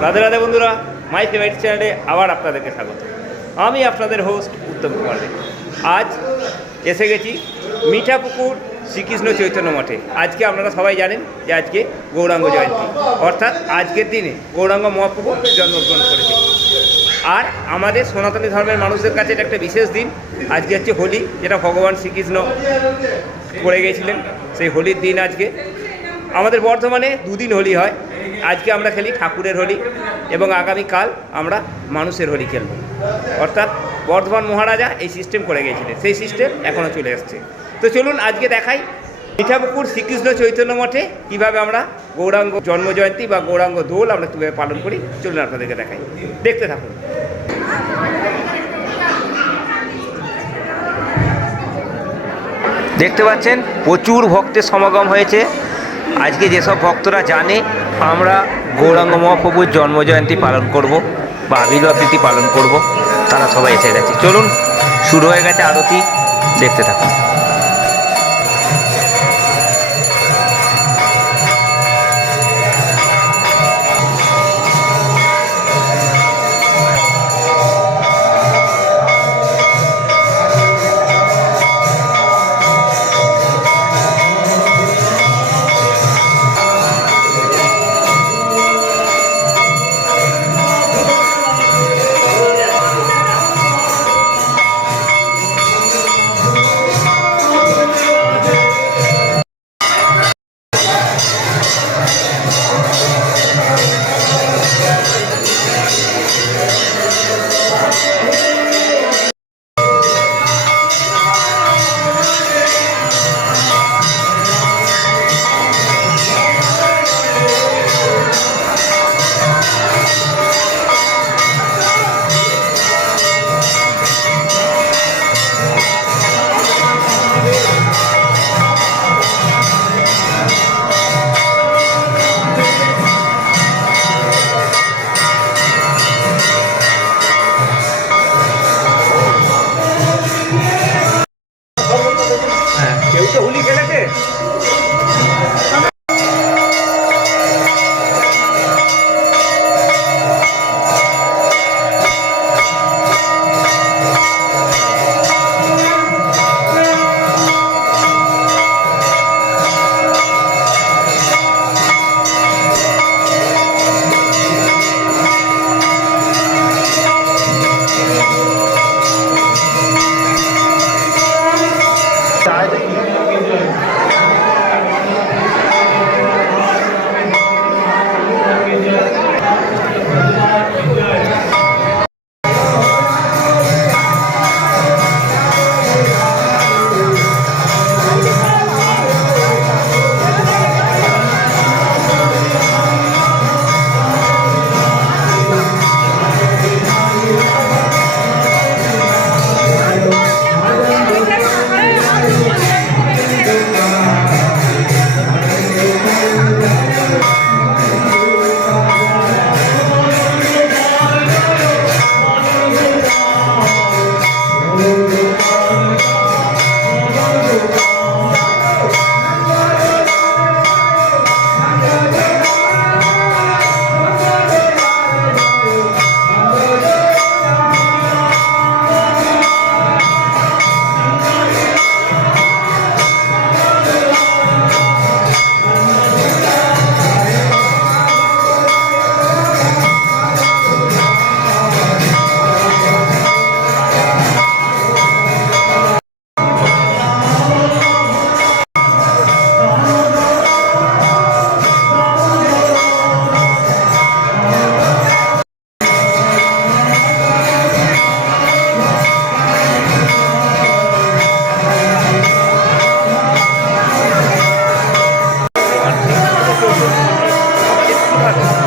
রাধে রাধে বন্ধুরা, my favourite চ্যানেলে আবার আপনাদেরকে স্বাগত। আমি আপনাদের হোস্ট উত্তম কুমার। আজ এসে গেছি মিঠাপুকুর শ্রীকৃষ্ণ চৈতন্য মঠে। আজকে আপনারা সবাই জানেন যে আজকে গৌরাঙ্গ জয়ন্তী। অর্থাৎ আজকের দিনে গৌরাঙ্গ মহাপ্রভু জন্মগ্রহণ করেছে আর আমাদের সনাতনী ধর্মের মানুষদের কাছে এটা একটা বিশেষ দিন। আজকে হচ্ছে হোলি, যেটা ভগবান শ্রীকৃষ্ণ করে গিয়েছিলেন সেই হোলির দিন আজকে। আমাদের বর্ধমানে দুদিন হোলি হয়। আজকে আমরা খেলি ঠাকুরের হোলি এবং আগামীকাল আমরা মানুষের হোলি খেলব। অর্থাৎ বর্ধমান মহারাজা এই সিস্টেম করে গিয়েছিলেন। সেই সিস্টেম এখনও চলে আসছে। তো চলুন আজকে দেখাই মিঠাপুকুর শ্রীকৃষ্ণ চৈতন্য মঠে কীভাবে আমরা গৌরাঙ্গ জন্মজয়ন্তী বা গৌরাঙ্গ দোল আমরা কীভাবে পালন করি, চলুন আপনাদেরকে দেখাই। দেখতে থাকুন। দেখতে পাচ্ছেন, প্রচুর ভক্তের সমাগম হয়েছে। আজকে যেসব ভক্তরা জানে, আমরা গৌরাঙ্গ মহাপ্রভুর জন্মজয়ন্তী পালন করব বা আবির্ভাব তিথি পালন করব, তারা সবাই এসে গেছে। চলুন, শুরু হয়ে গেছে আরতি, দেখতে থাকুন। Thank.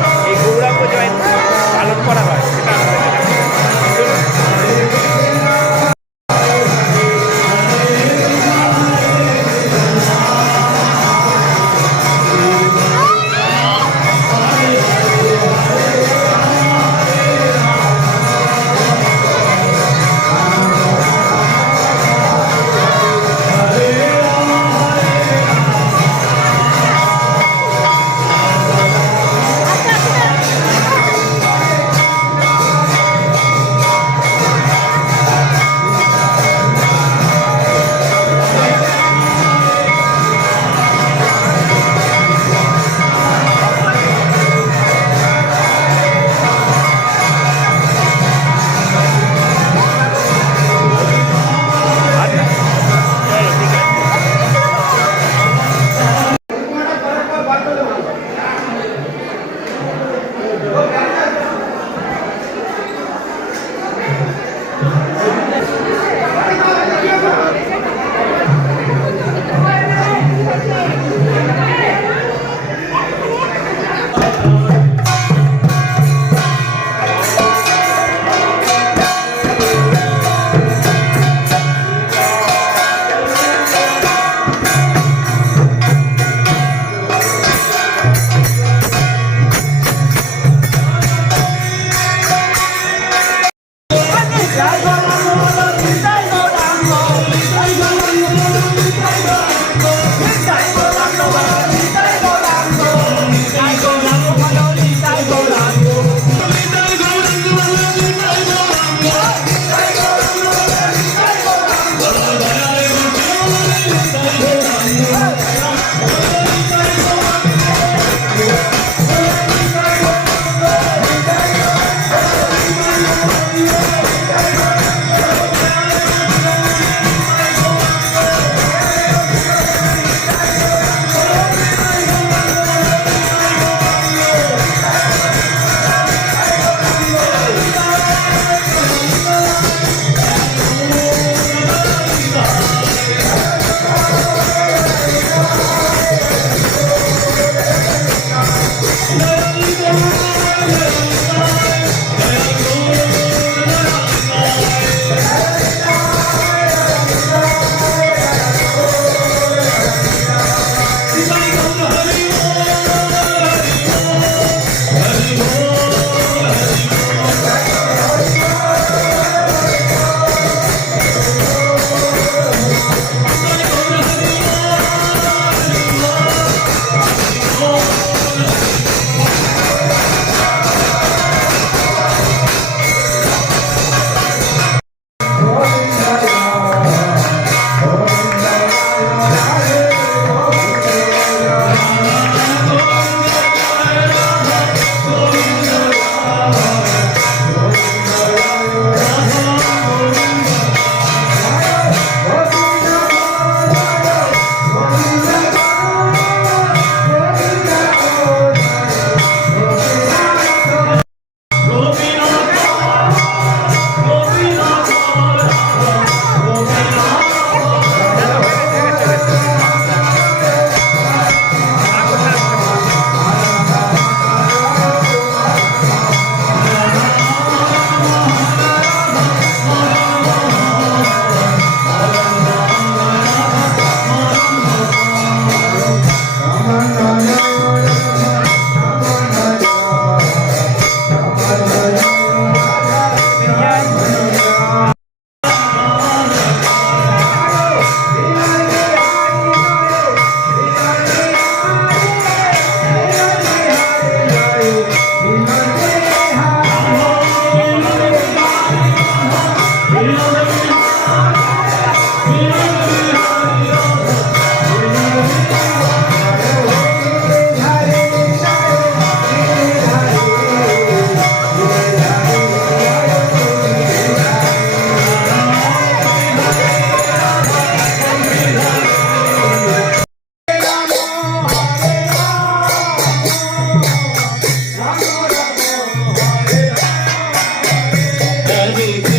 baby.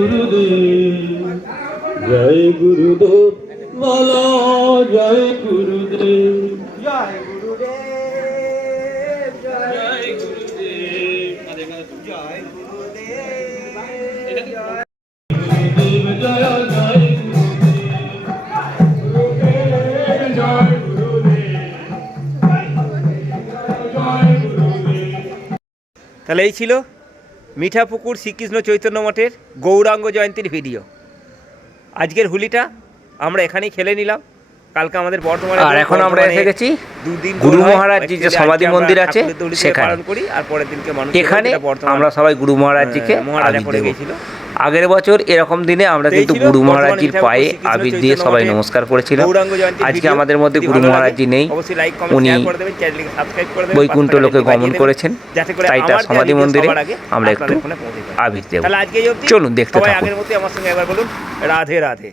গুরুদেব। জয় গুরুদেব বলো জয় গুরুদেব। জয় গুরুদেব জয় গুরুদেব। জয় জয় গুরুদেব। জয় তাহলে এই ছিল মিঠাপুকুর শ্রীকৃষ্ণ চৈতন্য মঠের গৌরাঙ্গ জয়ন্তীর ভিডিও আজকের হুলিটা আমরা এখানেই খেলে নিলাম কালকে আমাদের বর্ধমানে আর এখন আমরা এসে গেছি দুদিন গুরু মহারাজজি যে সমাধি মন্দির আছে সেখানে। পালন করি আর পরের দিনকে মানুষ এখানে আমরা সবাই গুরু মহারাজজিকে করে গেছিল। আগের বছর এরকম দিনে আমরা কিন্তু গুরু মহারাজির মহারাজজির পায়ে আবির দিয়ে সবাই নমস্কার করেছিলাম। আজকে আমাদের মধ্যে গুরু মহারাজি মহারাজজি নেই। উনি বৈকুণ্ঠ লোকে গমন করেছেন। তাই তার সমাধি মন্দিরে আমরা একটু। আবির দেব। চলুন দেখতে পাই থাকুন। আগের মতো আমার সঙ্গে একবার বলুন রাধে রাধে।